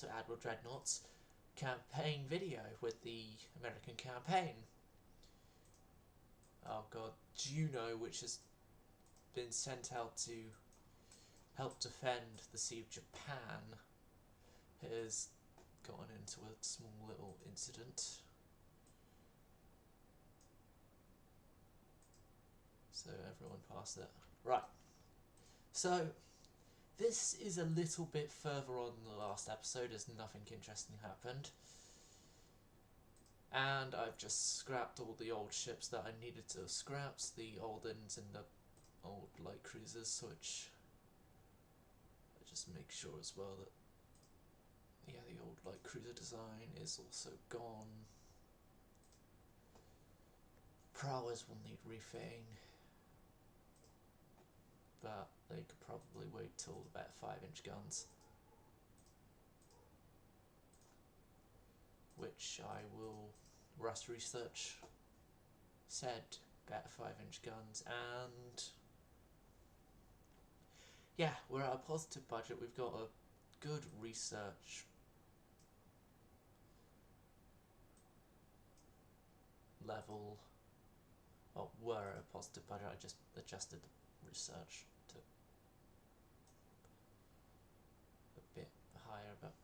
to Admiral Dreadnought's campaign video with the American campaign. Oh god, Juno, which has been sent out to help defend the Sea of Japan, has gotten into a small little incident. So everyone passed it. Right. So this is a little bit further on than the last episode, as nothing interesting happened. And I've just scrapped all the old ships that I needed to scrap, the old ones and the old light cruisers, which I just make sure as well that, yeah, the old light cruiser design is also gone. Prowlers will need refitting, but they could probably wait till about 5-inch guns, which I will rust research said about 5-inch guns. And yeah, we're at a positive budget. We've got a good research level. Well, we're at a positive budget. I just adjusted the research to a bit higher, but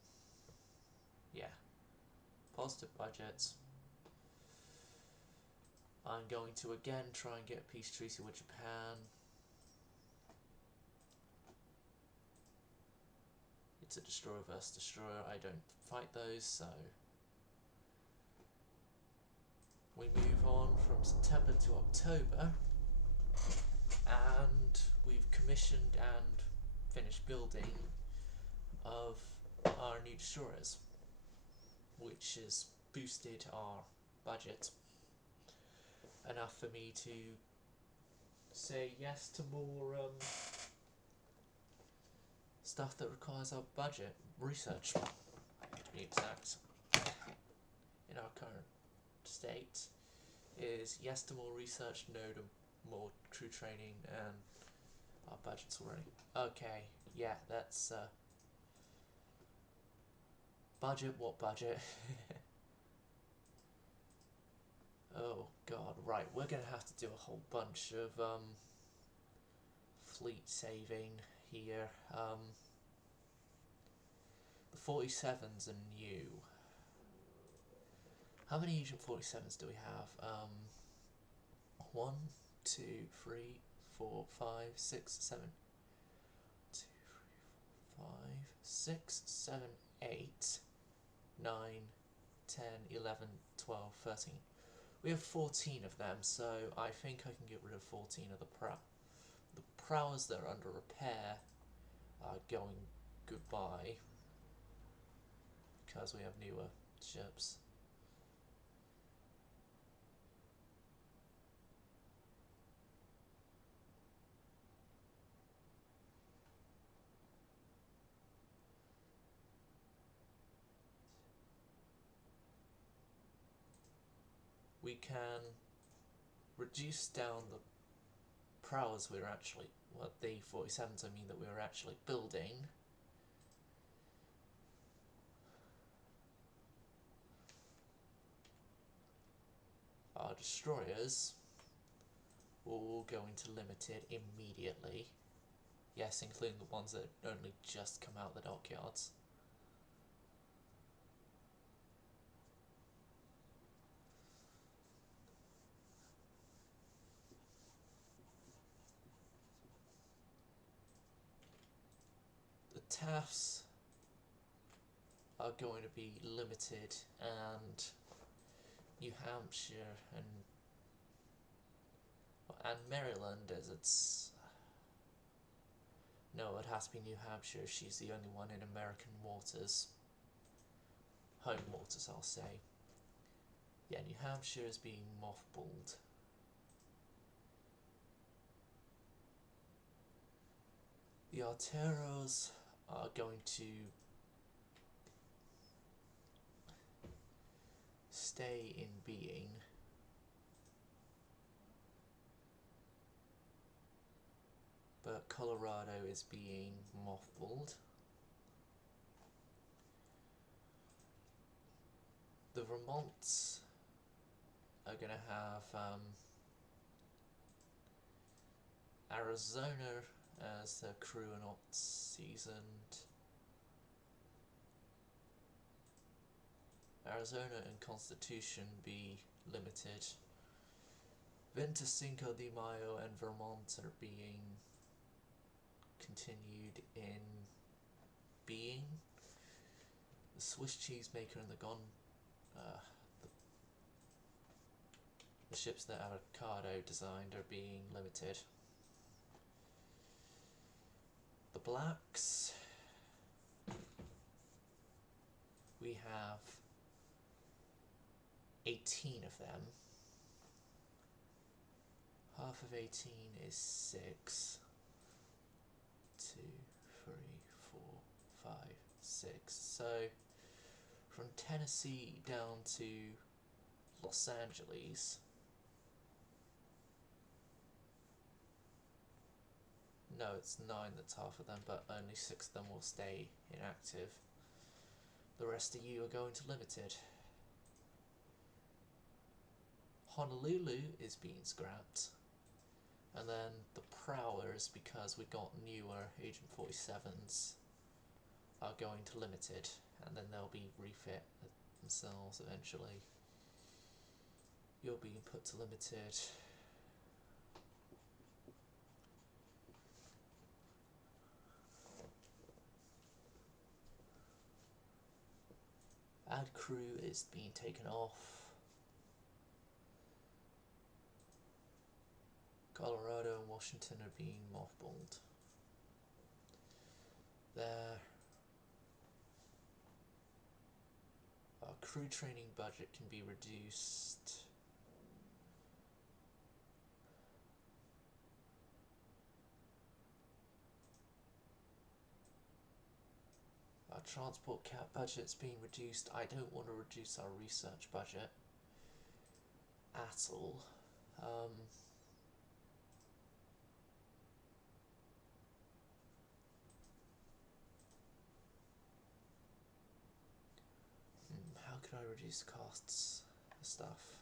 yeah, positive budgets. I'm going to again try and get a peace treaty with Japan. It's a destroyer versus destroyer. I don't fight those, so we move on from September to October, and we've commissioned and finished building of our new destroyers, which has boosted our budget enough for me to say yes to more stuff that requires our budget. Research, to be exact, in our current state, is yes to more research, no to more crew training, and our budget's already okay. Yeah, that's budget. What budget? Oh god, right, we're gonna have to do a whole bunch of fleet saving here. The 47s are new. How many Agent 47s do we have? 1, 2, 3, 4, 5, 6, 7. 2, 3, 4, 5, 6, 7, 8, 9, 10, 11, 12, 13. We have 14 of them, so I think I can get rid of 14 of the prowess that are under repair are going goodbye, because we have newer ships. We can reduce down the prowess we're actually, well, the 47s I mean, that we're actually building. Our destroyers will all go into limited immediately. Yes, including the ones that only just come out the dockyards. The TAFs are going to be limited, and New Hampshire and Maryland, as it's... No, it has to be New Hampshire. She's the only one in American waters. Home waters, I'll say. Yeah, New Hampshire is being mothballed. The Arteros are going to stay in being. But Colorado is being mothballed. The Vermonts are going to have Arizona as their crew are not seasoned. Arizona and Constitution be limited. 25 de Mayo and Vermont are being continued in being. The Swiss Cheesemaker and the the ships that Avocado designed are being limited. The Blacks, we have 18 of them. Half of 18 is 6. 2, 3, 4, 5, 6. So from Tennessee down to Los Angeles, no, it's 9 that's half of them, but only 6 of them will stay inactive. The rest of you are going to limited. Honolulu is being scrapped. And then the Prowlers, because we got newer Agent 47s, are going to limited. And then they'll be refit themselves eventually. You're being put to limited. Ad crew is being taken off. Colorado and Washington are being mothballed. Their crew training budget can be reduced. Our transport cap budget's being reduced. I don't want to reduce our research budget at all. How could I reduce costs for stuff?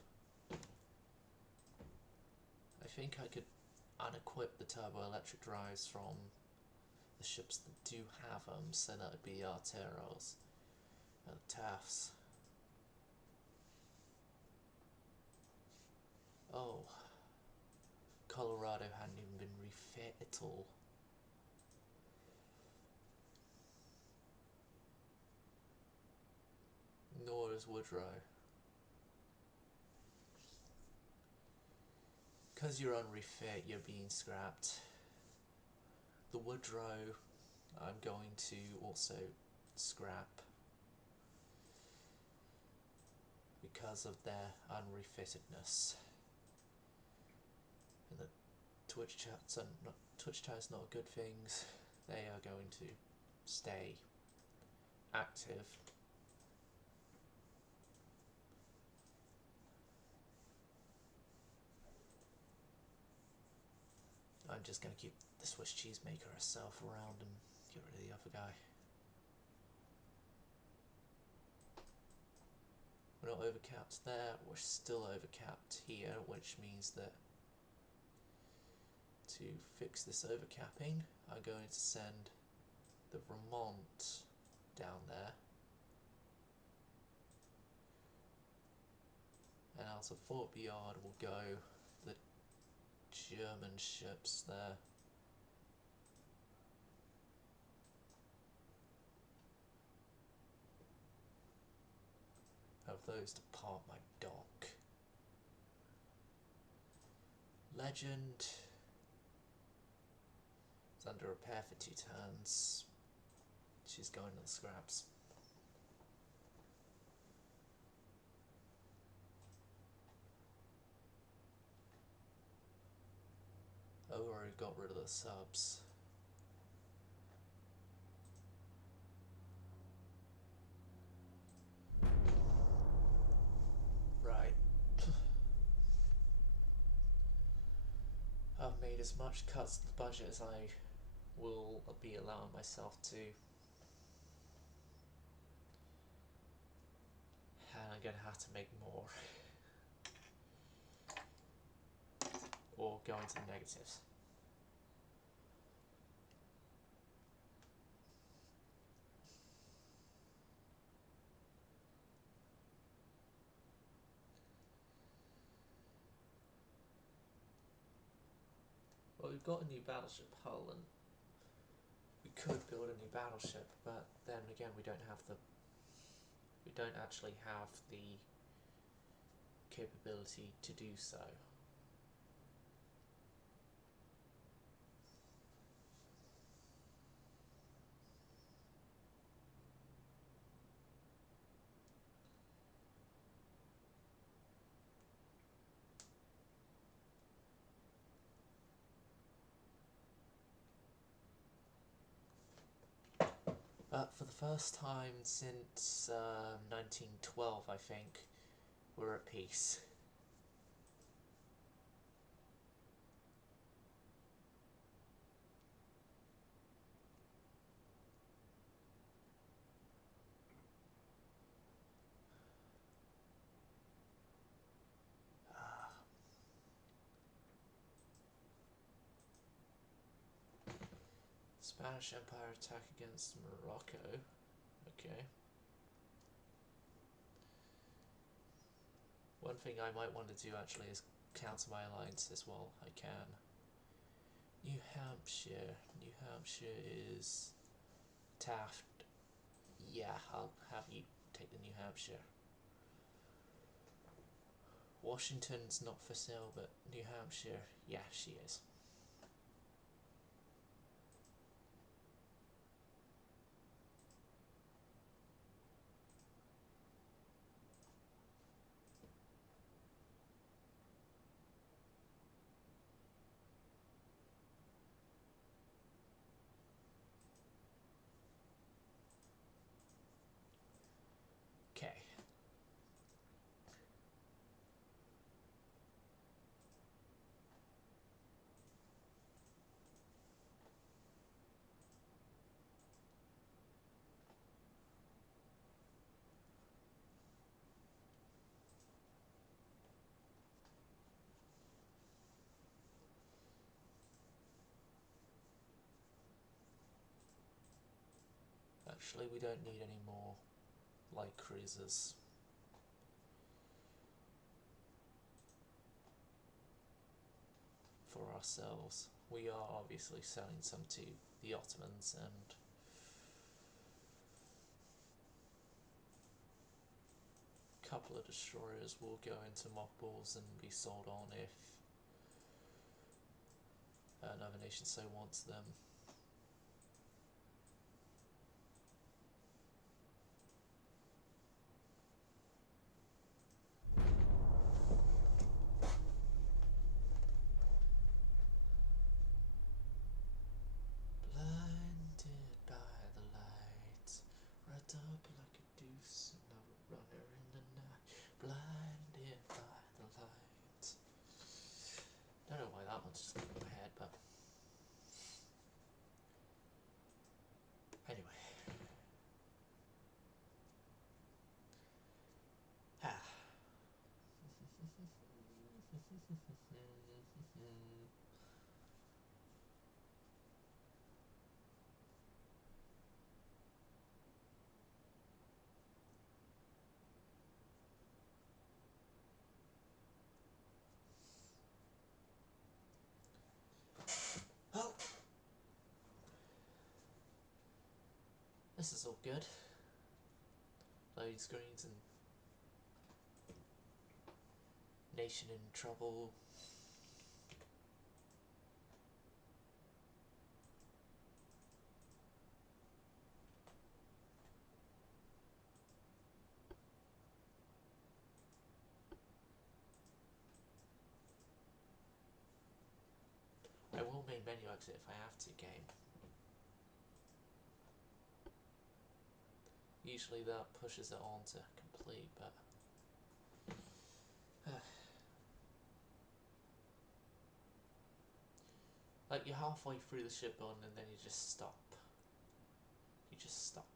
I think I could unequip the turbo-electric drives from the ships that do have them, so that would be the Arteros and the Taffs. Oh, Colorado hadn't even been refit at all. Nor is Woodrow. Because you're on refit, you're being scrapped. The Woodrow, I'm going to also scrap because of their unrefittedness. And the Twitch chat's not good things. They are going to stay active. I'm just going to keep the Swiss Cheesemaker herself around and get rid of the other guy. We're not overcapped there, we're still overcapped here, which means that to fix this overcapping, I'm going to send the Vermont down there. And out of Fort Bayard will go the German ships there. Of those to part my dock. Legend is under repair for 2 turns. She's going to the scraps. Oh, we already got rid of the subs. Right. I've made as much cuts to the budget as I will be allowing myself to. And I'm going to have to make more. Or go into the negatives. Well, we've got a new battleship hull, and we could build a new battleship, but then again we don't actually have the capability to do so. But for the first time since 1912, I think, we're at peace. Spanish Empire attack against Morocco. Okay. One thing I might want to do actually is counter my alliances while I can. New Hampshire. New Hampshire is Taft. Yeah, I'll have you take the New Hampshire. Washington's not for sale, but New Hampshire, yeah, she is. Okay. Actually, we don't need any more light cruisers. For ourselves. We are obviously selling some to the Ottomans, and a couple of destroyers will go into mothballs and be sold on if another nation so wants them. Blinded by the light, wrapped up like a deuce, another runner in the night. Blinded by the light. Don't know why that one's just in my head, but anyway. Well, this is all good. Loading screens and nation in trouble. I will main menu exit if I have to, game. Usually that pushes it on to complete, but like you're halfway through the ship building and then you just stop. You just stop.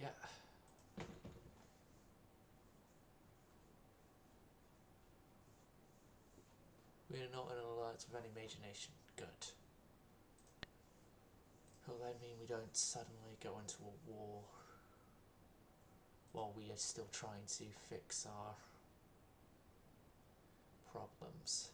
Yeah. We are not in an alliance with any major nation. Good. Will that mean we don't suddenly go into a war while we are still trying to fix our problems?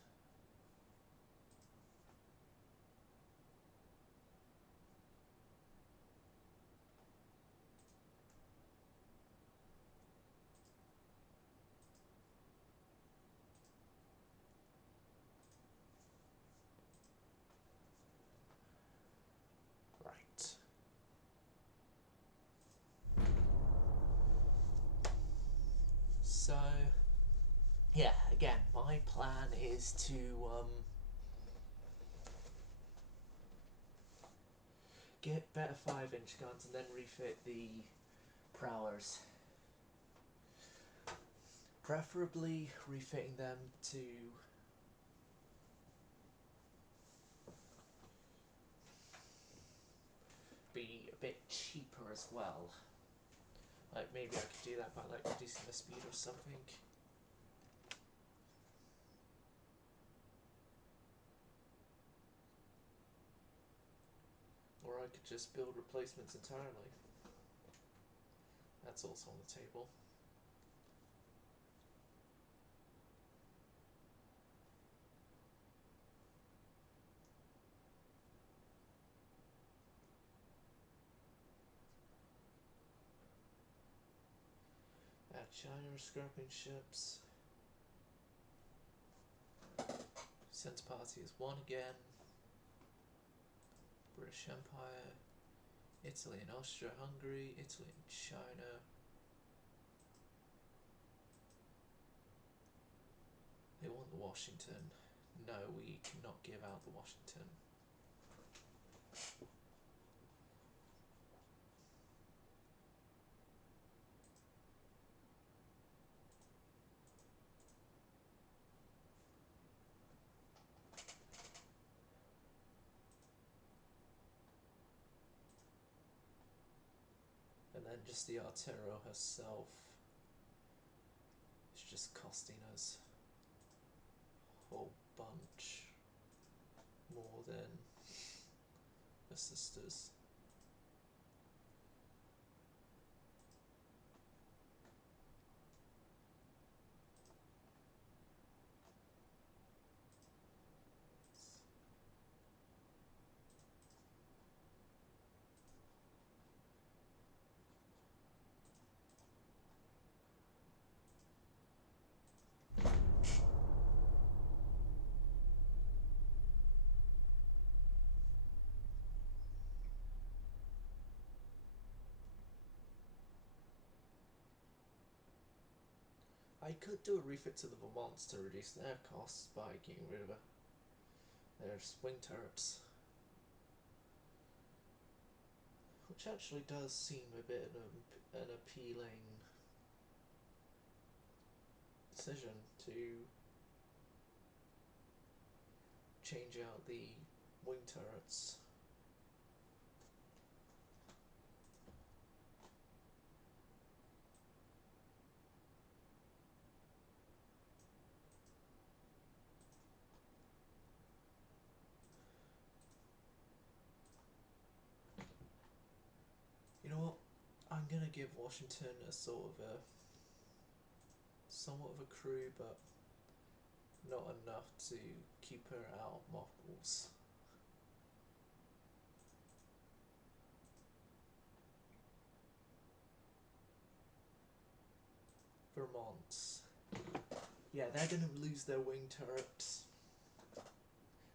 Right. So, yeah, again, my plan is to get better 5-inch guns and then refit the prowlers. Preferably refitting them to be a bit cheaper as well. Like maybe I could do that by like reducing the speed or something. Or I could just build replacements entirely. That's also on the table. China scrapping ships. Sense Party is 1 again. British Empire. Italy and Austria-Hungary. Italy and China. They want the Washington. No, we cannot give out the Washington. And then just the Artero herself is just costing us a whole bunch more than the sisters. I could do a refit to the Vermonts to reduce their costs by getting rid of their wing turrets. Which actually does seem a bit an appealing decision to change out the wing turrets. You know what? I'm gonna give Washington a sort of a somewhat of a crew, but not enough to keep her out of mothballs. Vermont. Yeah, they're gonna lose their wing turrets.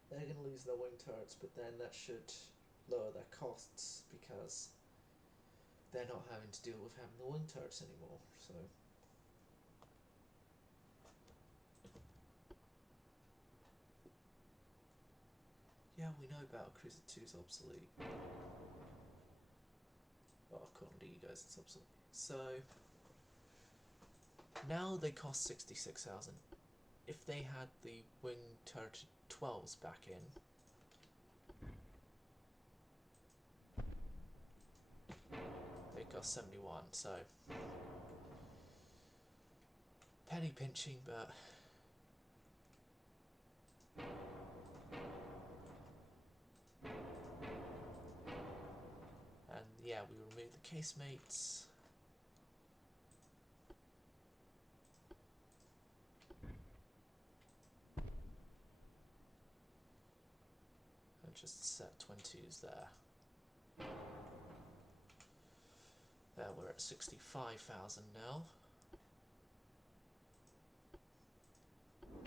They're gonna lose their wing turrets, but then that should lower their costs because they're not having to deal with having the wing turrets anymore. So. Yeah, we know Battlecruiser 2 is obsolete. Well, according to you guys, it's obsolete. So, now they cost 66,000. If they had the wing turret 12s back in, they got 71, so penny pinching, but and yeah, we remove the casemates. And just set 22s there. There, we're at 65,000 now. We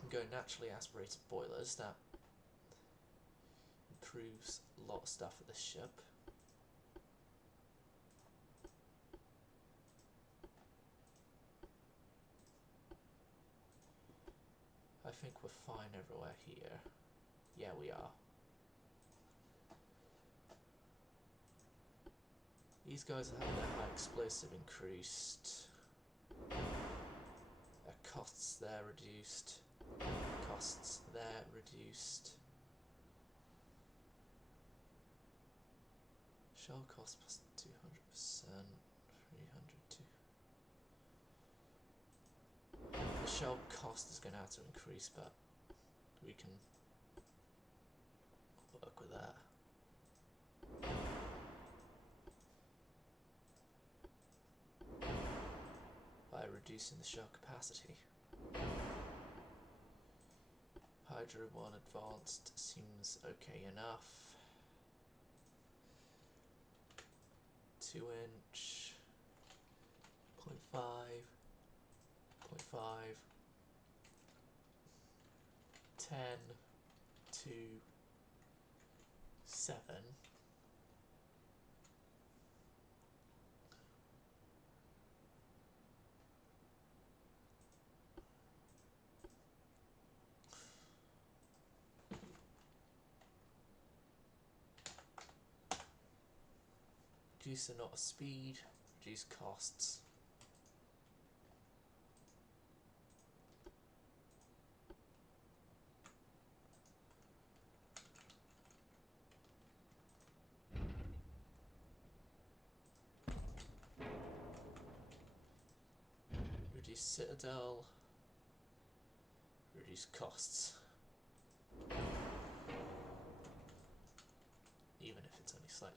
can go naturally aspirated boilers. That improves a lot of stuff with this ship. I think we're fine everywhere here. Yeah, we are. These guys have their high explosive increased. Their costs there reduced. Costs there reduced. Shell cost plus 200%, 300 to. The shell cost is going to have to increase, but we can work with that. By reducing the shell capacity. Hydro 1 advanced seems okay enough. 2-inch, 0.5, 0.5, 10 to 7. Reduce the knot of speed, reduce costs. Reduce citadel, reduce costs. Even if it's only slightly.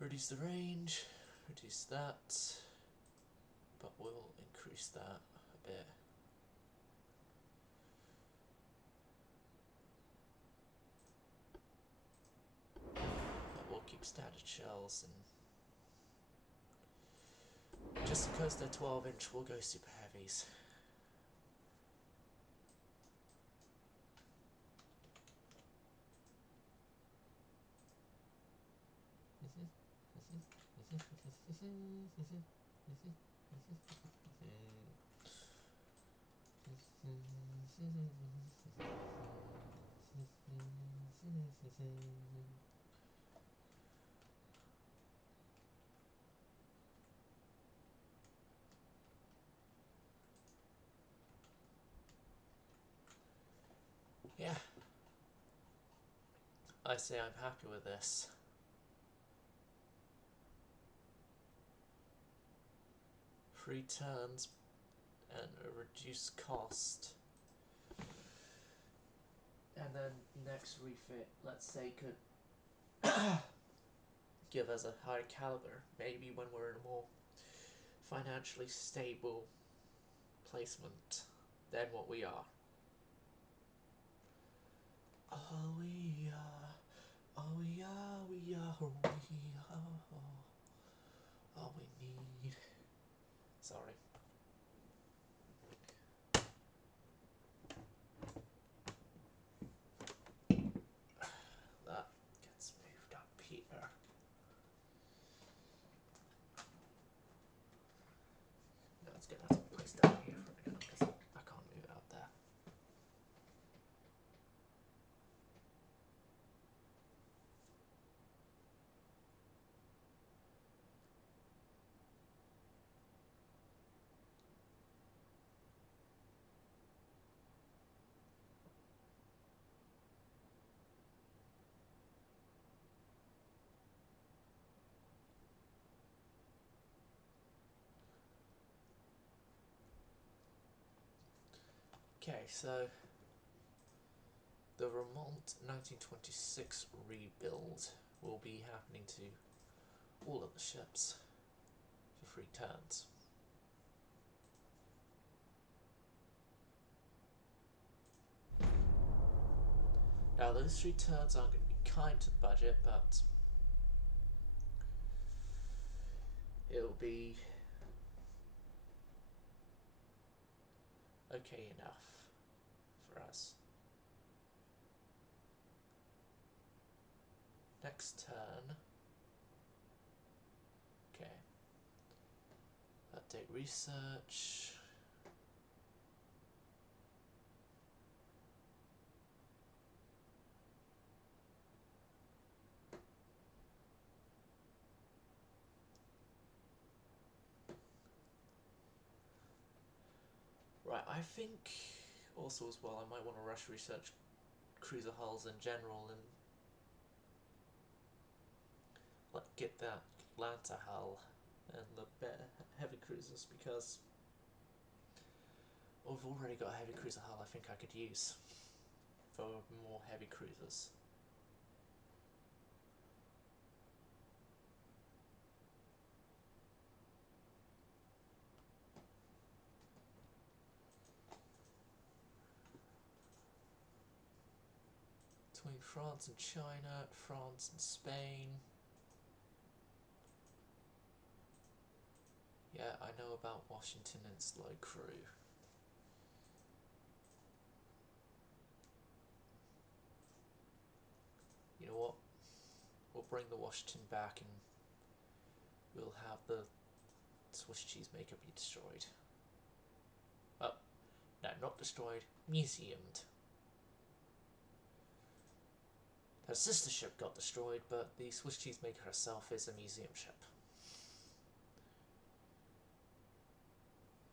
Reduce the range, reduce that, but we'll increase that a bit. But we'll keep standard shells, and just because they're 12-inch, we'll go super heavies. Yeah, I say I'm happy with this. Free turns and a reduced cost. And then next refit, let's say, could give us a higher caliber, maybe when we're in a more financially stable placement than what we are. Oh, we are, oh, we are, we are, oh, we are, all we need. Sorry. That gets moved up here. No, it's gonna have to be placed down here for a minute because I can't move it out there. Okay, so the Vermont 1926 rebuild will be happening to all of the ships for 3 turns. Now those 3 turns aren't going to be kind to the budget, but it'll be okay enough for us. Next turn, okay, update research. Right, I think also as well I might want to rush research cruiser hulls in general and get that Atlanta hull and the better heavy cruisers, because we've already got a heavy cruiser hull I think I could use for more heavy cruisers. Between France and China, France and Spain. Yeah, I know about Washington and its low crew. You know what? We'll bring the Washington back and we'll have the Swiss cheesemaker be destroyed. Oh, no, not destroyed, museumed. Her sister ship got destroyed, but the Swiss cheesemaker herself is a museum ship.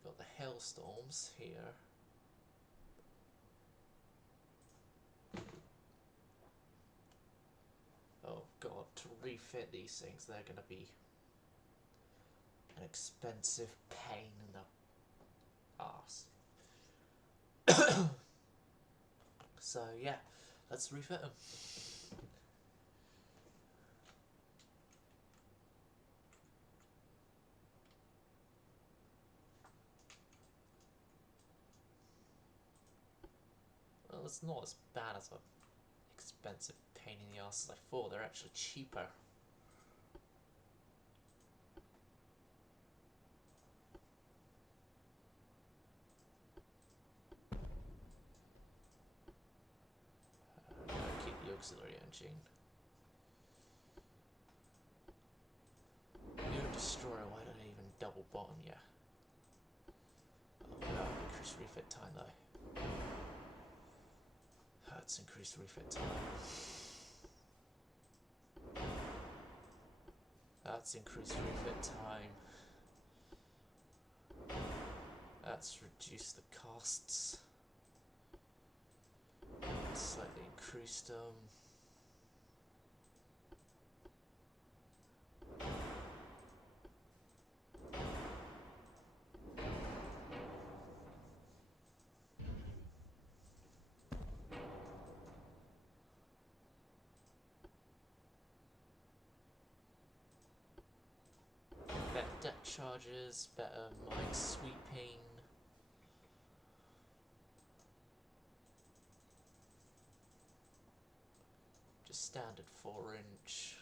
Got the Hailstorms here. Oh god, to refit these things, they're going to be an expensive pain in the arse. So yeah, let's refit them. Well, it's not as bad as an expensive pain in the arse as I thought. They're actually cheaper. Keep the auxiliary engine. New destroyer, why don't I even double bottom you? Oh, no, increased refit time though. That's increased refit time. That's increased refit time. That's reduced the costs. Slightly increased them. Better deck charges, better mine sweeping. Just standard 4-inch.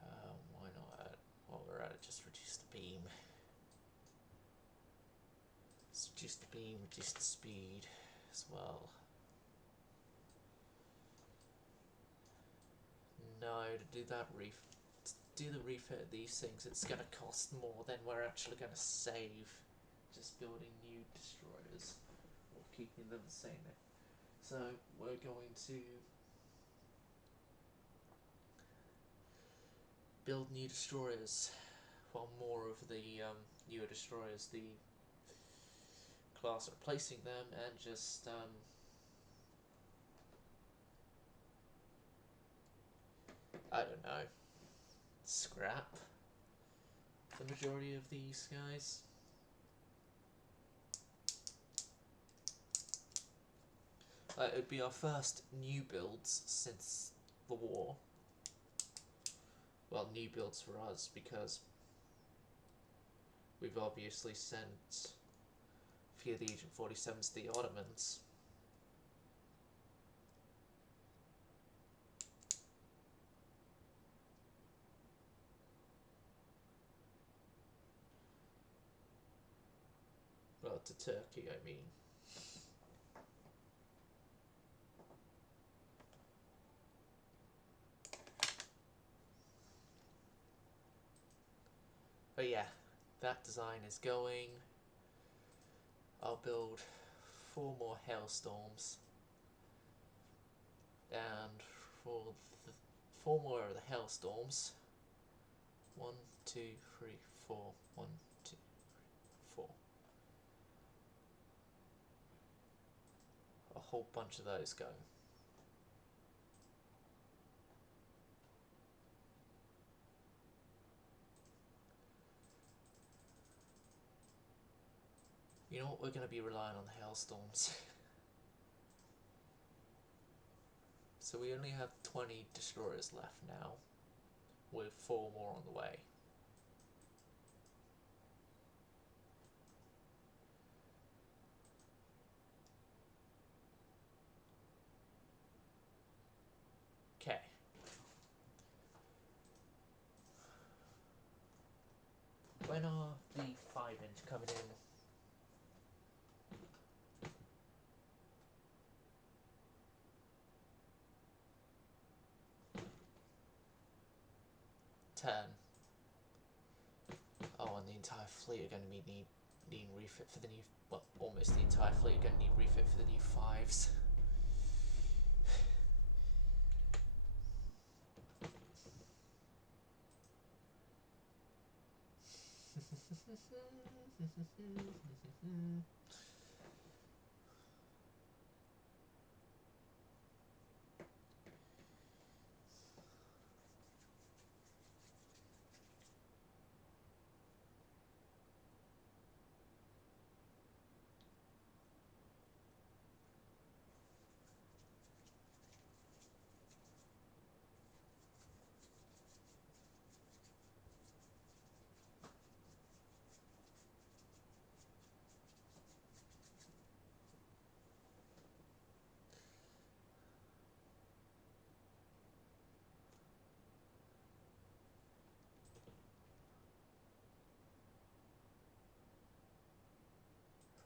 Why not? While we're at it, just reduce the beam. Just reduce the beam, reduce the speed as well. No, to do that do the refit of these things, it's going to cost more than we're actually going to save just building new destroyers or keeping them the same. So we're going to build new destroyers, while more of the newer destroyers, the class are replacing them, and just I don't know, scrap the majority of these guys. It would be our first new builds since the war. Well, new builds for us, because we've obviously sent a few of the Agent 47s to the Ottomans. Well, to Turkey, I mean. But yeah, that design is going. I'll build 4 more Hailstorms. And for the 4 more of the Hailstorms, 1, 2, 3, 4, 1, 2, 3, 4. A whole bunch of those go. You know what, we're going to be relying on the Hailstorms. So we only have 20 destroyers left now, with 4 more on the way. Okay. When are the 5-inch coming in? Oh, and the entire fleet are going to be needing refit for the new... Well, almost the entire fleet are going to need refit for the new 5s.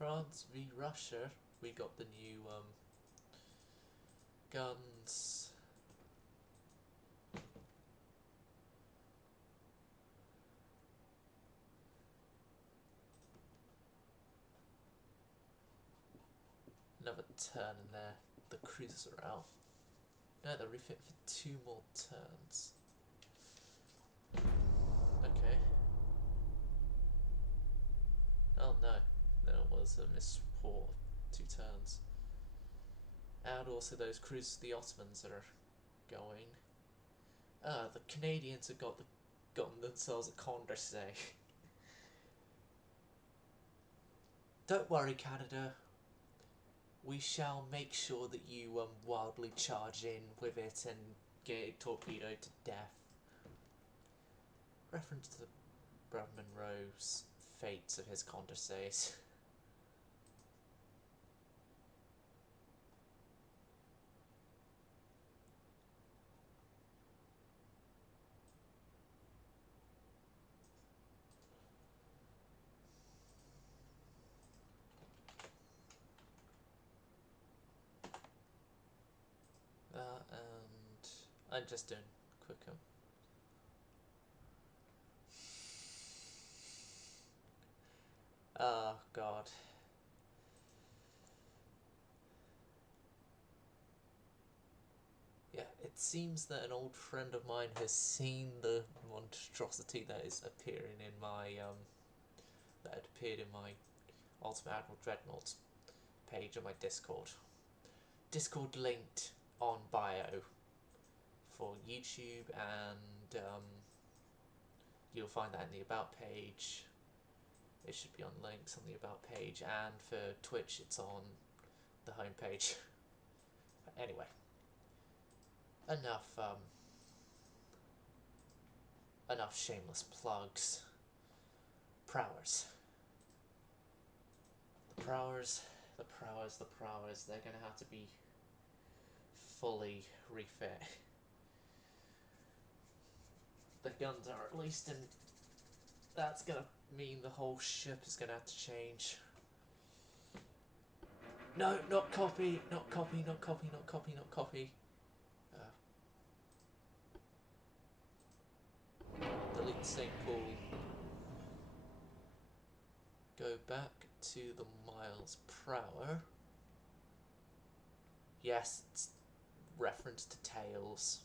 France v Russia, we got the new guns. Another turn in there. The cruisers are out. No, they're refit for 2 more turns. Okay. Oh no, there was a misreport. 2 turns. And also those cruisers, the Ottomans that are going. The Canadians have gotten themselves a Condorcet. Don't worry, Canada. We shall make sure that you wildly charge in with it and get torpedoed to death. Reference to Brad Monroe's fates of his Condorcets. And I'm just doing quicker. Oh god. Yeah, it seems that an old friend of mine has seen the monstrosity that is appearing in my that had appeared in my Ultimate Admiral Dreadnought page on my Discord. Discord linked on bio for YouTube and you'll find that in the About page. It should be on links on the About page, and for Twitch it's on the home page. Anyway, enough enough shameless plugs. Prowers. The prowers, they're gonna have to be fully refit. The guns are at least in. That's gonna mean the whole ship is gonna have to change. No, not copy, not copy, not copy, not copy, not copy. Delete St. Paul. Go back to the miles per hour. Yes, it's reference to Tails.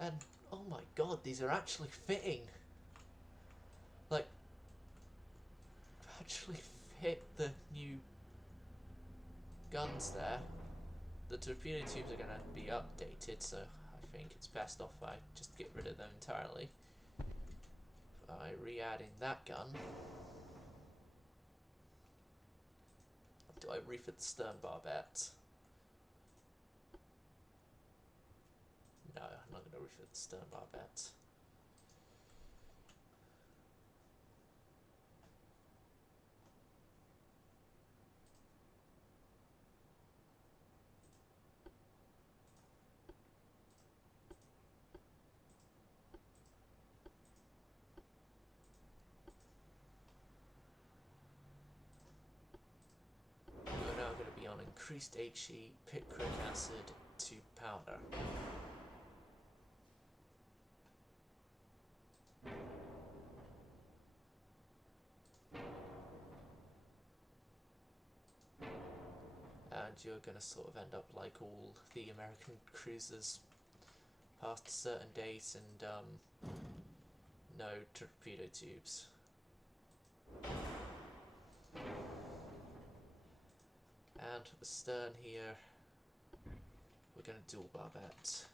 And oh my god, these are actually fitting. Like, actually fit the new guns there. The torpedo tubes are going to be updated, so I think it's best off I just get rid of them entirely. By re-adding that gun. Do I refit the stern barbette? No, I'm not going to refit the stern barbette. We're now going to be on increased HE, picric acid to powder. And you're going to sort of end up like all the American cruisers past a certain date and no torpedo tubes. And for the stern here, we're going to dual barbette.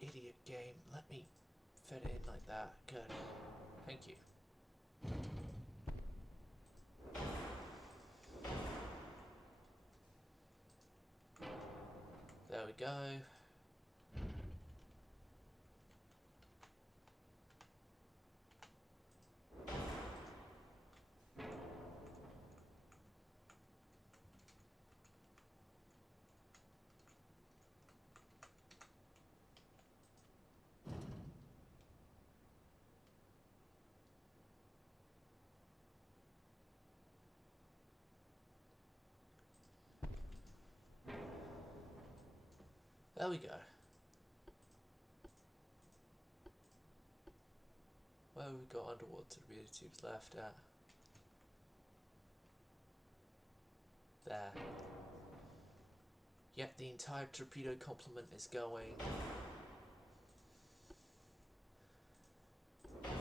Idiot game, let me fit it in like that. Good. Thank you. There we go. There we go. Where have we got underwater torpedo tubes left at? There. Yep, the entire torpedo complement is going.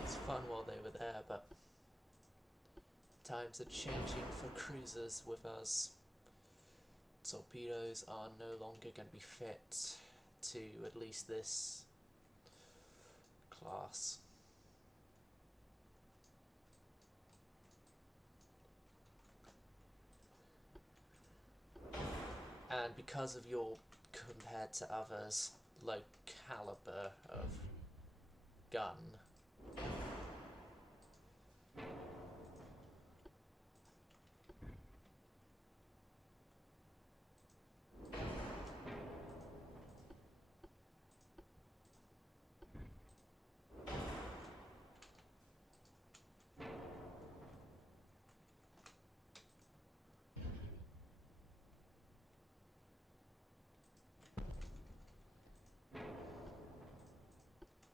It's fun while they were there, but times are changing for cruisers with us. Torpedoes are no longer going to be fit to at least this class. And because of your, compared to others, low caliber of gun,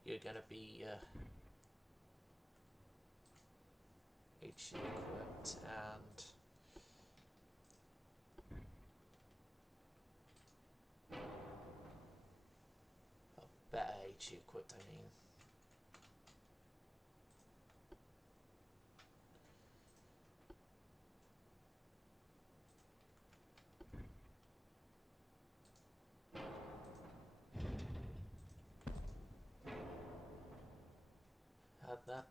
you're going to be HE equipped and better HE equipped, I mean. Had that.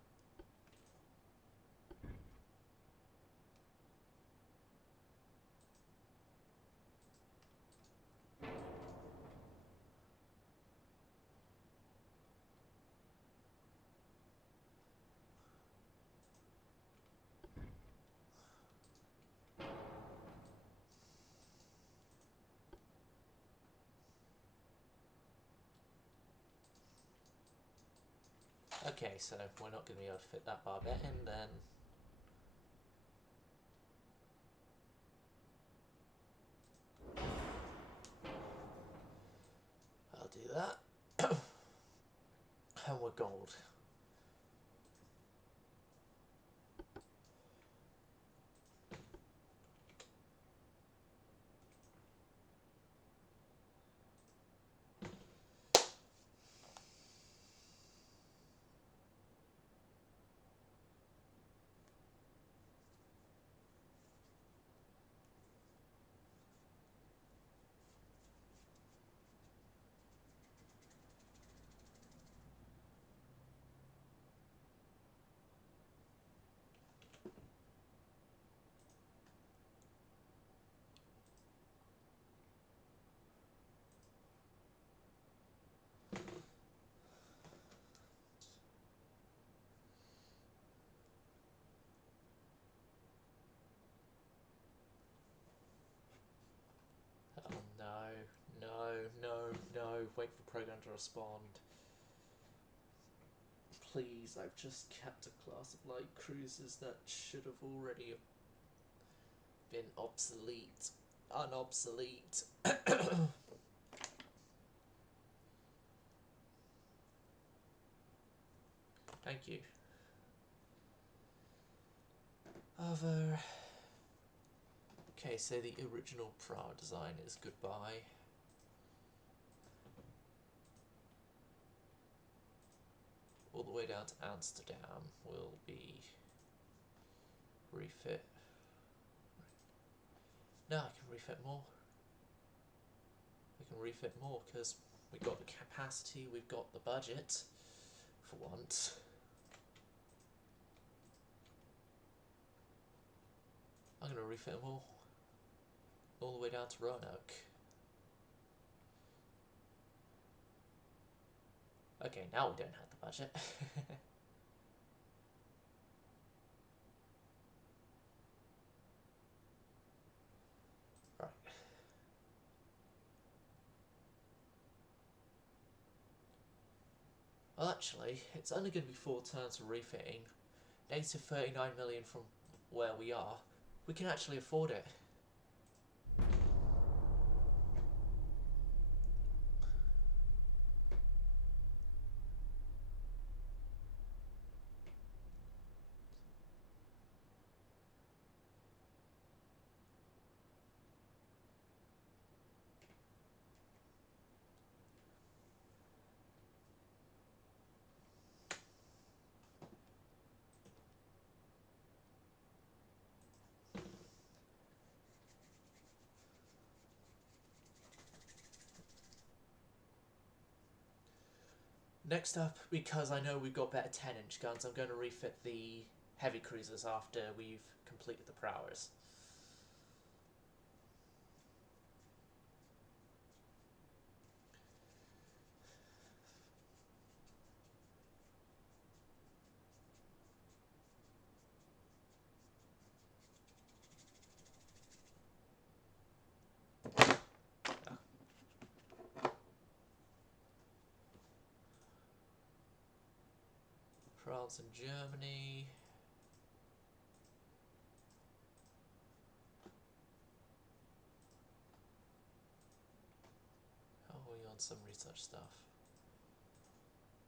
Okay, so we're not going to be able to fit that barbette in then. I'll do that. And we're gold. Oh no, wait for program to respond. Please, I've just kept a class of light cruisers that should have already been obsolete. Unobsolete. Thank you. Other. Okay, so the original Prague design is goodbye. All the way down to Amsterdam will be refit. No, I can refit more. We can refit more because we've got the capacity, we've got the budget for once. I'm going to refit them all the way down to Roanoke. Okay, now we don't have the budget. Right. Well, actually, it's only going to be 4 turns for refitting. Negative 39 million from where we are. We can actually afford it. Next up, because I know we've got better 10-inch guns, I'm going to refit the heavy cruisers after we've completed the prowers. France and Germany. How are we on some research stuff?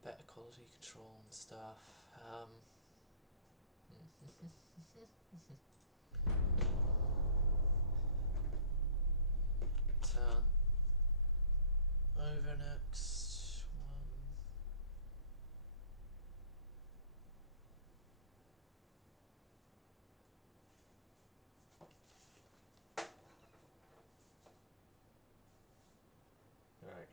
Better quality control and stuff. Turn over next one. Right.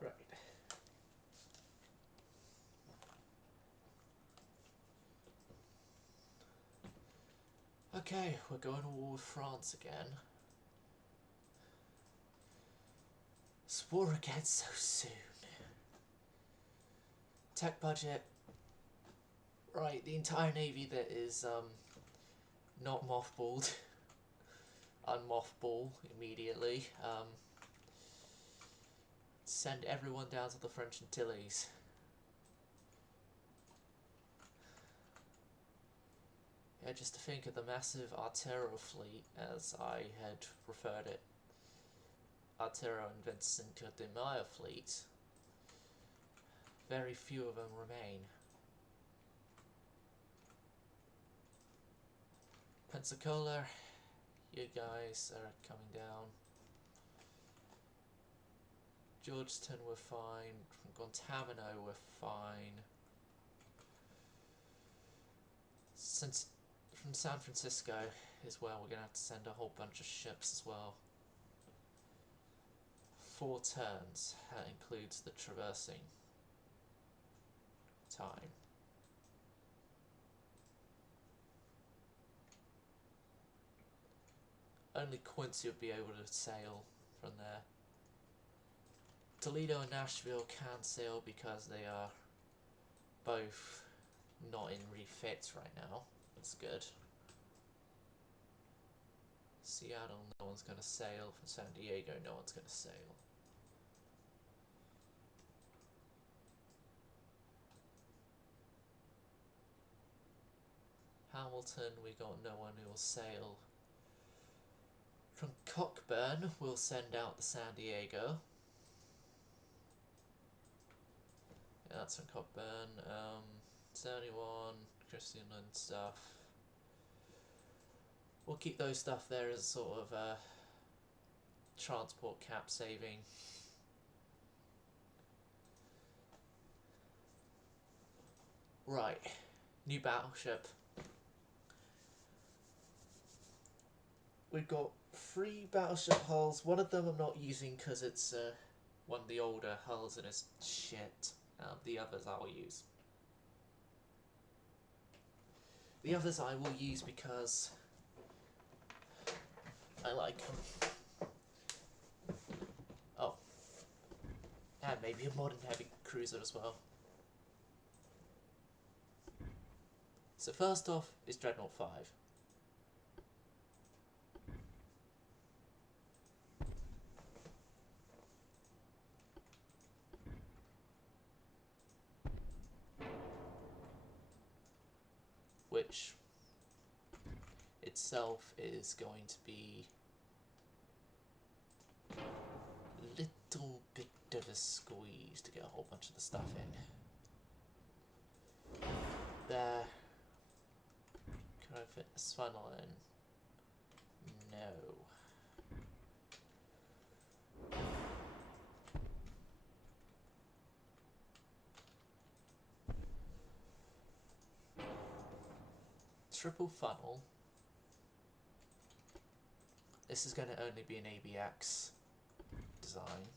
Right. Okay, we're going to war with France again. This war again so soon. Tech budget. Right, the entire navy that is not mothballed. Unmothball immediately. Send everyone down to the French Antilles. Yeah, just to think of the massive Artero fleet, as I had referred it, Artero and Vincent de Mayo fleet, very few of them remain. Pensacola, you guys are coming down. Georgetown we're fine, from Guantanamo we're fine. Since from San Francisco is where we're going to have to send a whole bunch of ships as well. 4 turns, that includes the traversing time. Only Quincy would be able to sail from there. Toledo and Nashville can sail because they are both not in refits right now. That's good. Seattle, no one's going to sail. From San Diego, no one's going to sail. Hamilton, we got no one who will sail. From Cockburn, we'll send out the San Diego. Yeah, that's from Cockburn. 71, Christian and stuff. We'll keep those stuff there as sort of transport cap saving. Right, new battleship. We've got 3 battleship hulls. One of them I'm not using because it's one of the older hulls and it's shit. The others I'll use. The others I will use because I like them. Oh. And maybe a modern heavy cruiser as well. So first off is Dreadnought 5. Which itself is going to be a little bit of a squeeze to get a whole bunch of the stuff in. There. Can I fit this funnel in? No. Triple funnel. This is going to only be an ABX design.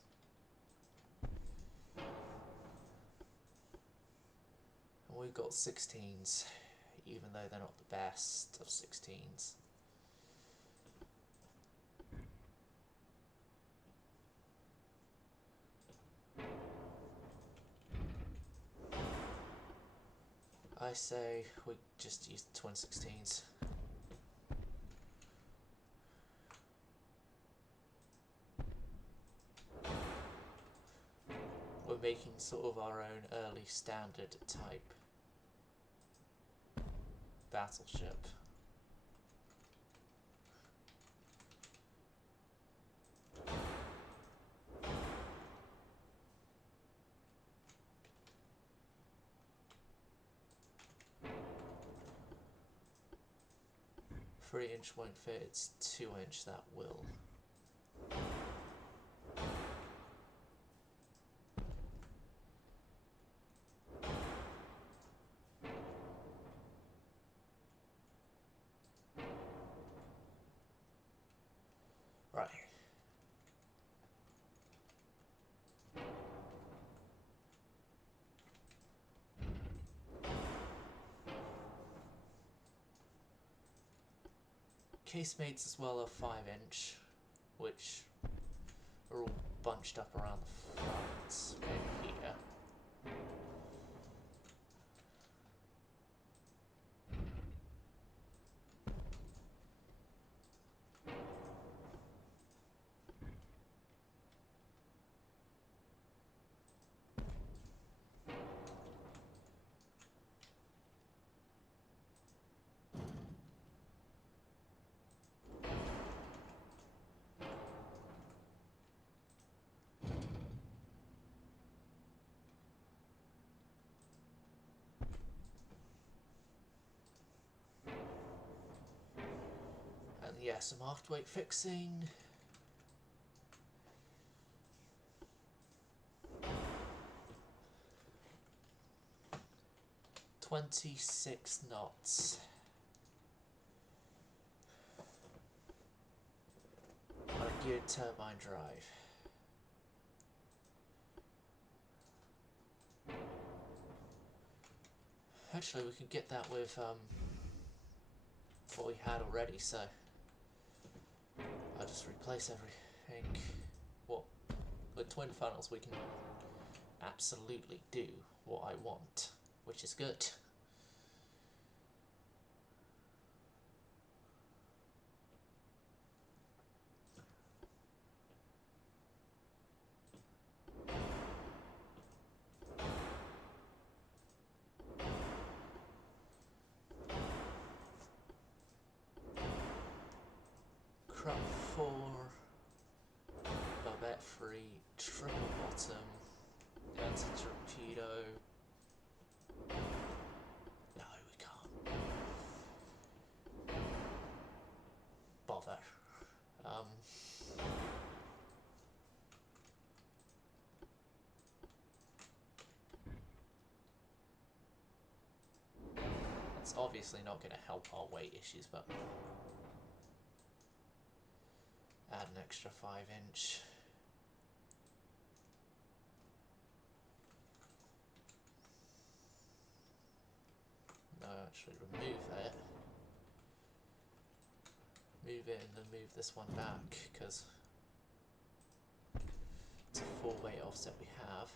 And we've got 16s, even though they're not the best of 16s. I say we just use the twin 16s. making sort of our own early standard type battleship. Three-inch won't fit, it's 2-inch that will. Right. Casemates as well are 5-inch, which are all bunched up around the front over here. And yeah, some aft weight fixing. "26 knots. On a geared turbine drive. Actually, we can get that with what we had already, so I'll just replace everything. Well, with twin funnels we can absolutely do what I want, which is good. Crop 4, Barbette 3, triple bottom, anti-torpedo. No, we can't. Bother. It's obviously not going to help our weight issues, but add an extra 5-inch. No, actually remove that. Move it and then move this one back, because it's a 4-weight offset we have.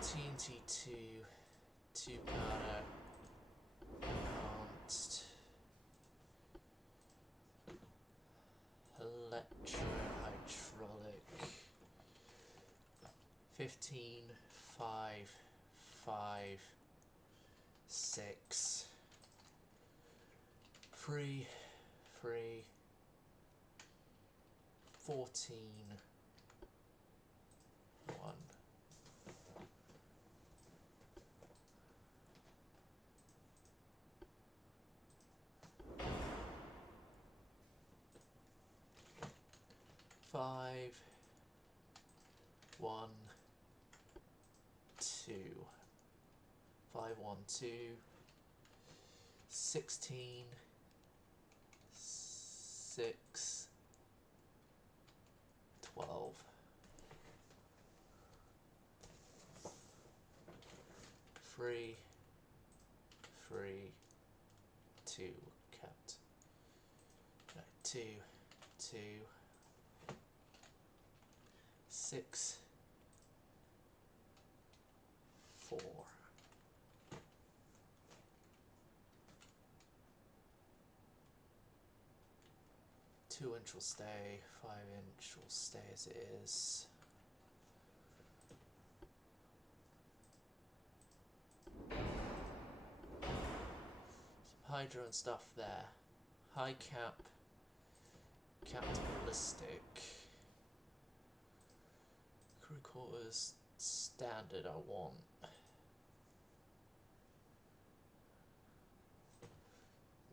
TNT2, 2 powder, enhanced, electro-hydraulic, 15, 5, 5, 6, 3, 3, 14, 1. Five, 1, 2, 5, 1, 2, 16, 6, 12. Three, 2 kept. No, 2, 2, 6, 4. Two-inch will stay, 5-inch will stay as it is. Hydra and stuff there. High cap, captain ballistic. Crew quarters standard I want.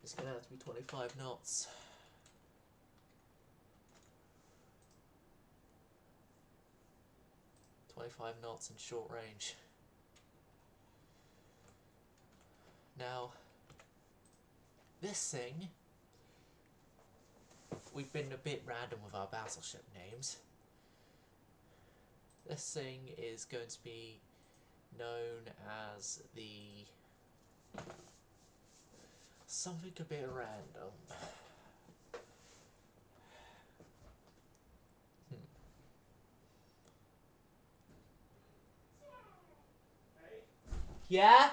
It's gonna have to be 25 knots. .5 knots in short range. Now, this thing, we've been a bit random with our battleship names. This thing is going to be known as the something a bit random. Hey? Yeah?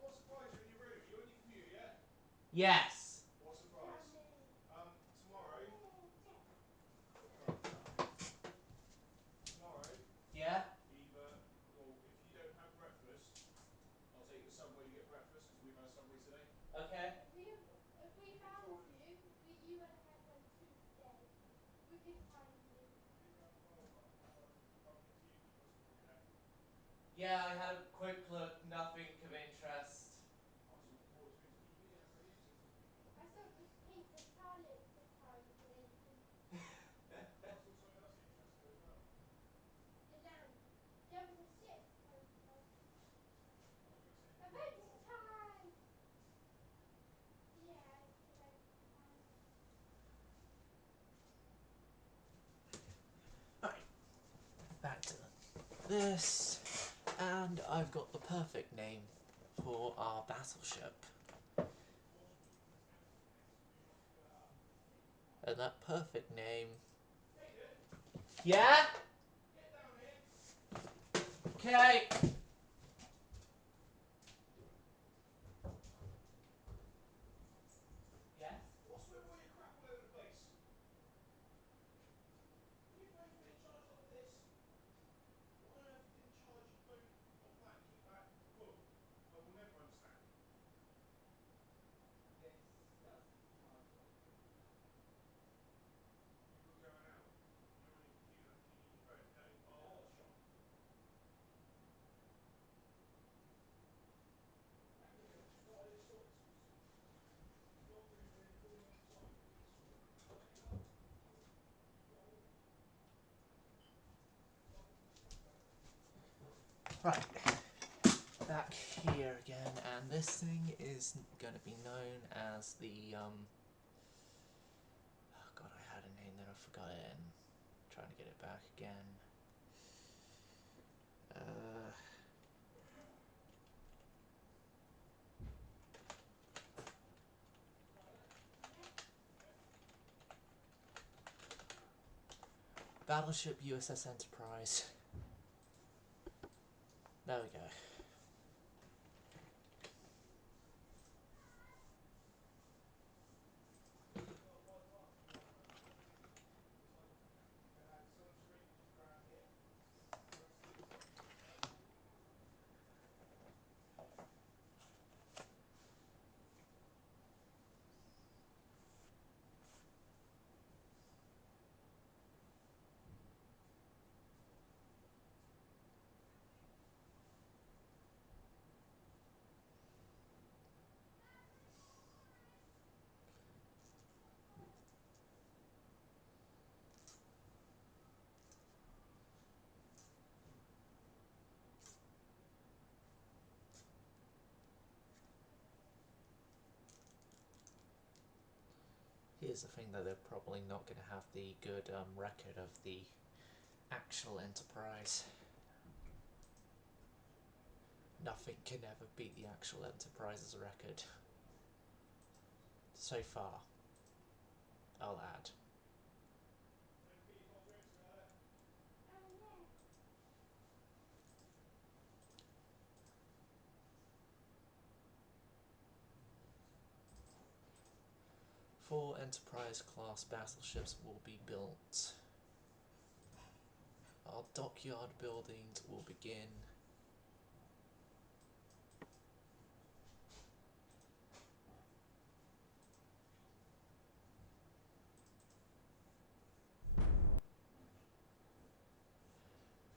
What surprise you in your room? You on your computer yet? Yes. What surprise? Tomorrow. Tomorrow, Yeah? either, well, if you don't have breakfast, I'll take you to Subway to get breakfast because we've had Subway today. Okay. If we found you, you would have had one too today. We could find you. Well, I bumped into you, you must have probably left. Yeah, I had a quick look, nothing of interest. I saw Paul was doing TV, that's how you saw TV. I saw this pink Italian lady. I saw something else interesting as well. And there was a ship. I was going to say, Adventure time! Yeah, it's adventure time. Right. Back to this. And I've got the perfect name for our battleship. And that perfect name... Yeah? get down here! Okay. Yes? What's with all your crap all over the place? When your phone's being charged like this, why on earth you didn't charge your phone off that and keep that full? I will never understand. This doesn't charge off. You were going out. You're on your computer. You need your phone. No. Oh, what a shock. Hang on a minute. Just while I just sort this. Gone through for nearly 4 months' time. Right. Back here again, and this thing is going to be known as the, oh god, I had a name then I forgot it, and I'm trying to get it back again. Battleship USS Enterprise. There we go. Here's the thing, that they're probably not going to have the good record of the actual Enterprise. Nothing can ever beat the actual Enterprise's record. So far, I'll add. Four Enterprise-class battleships will be built. Our dockyard buildings will begin.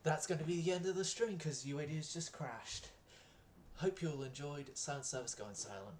that's going to be the end of the stream because you idiots just crashed. Hope you all enjoyed Sound Service Going Silent.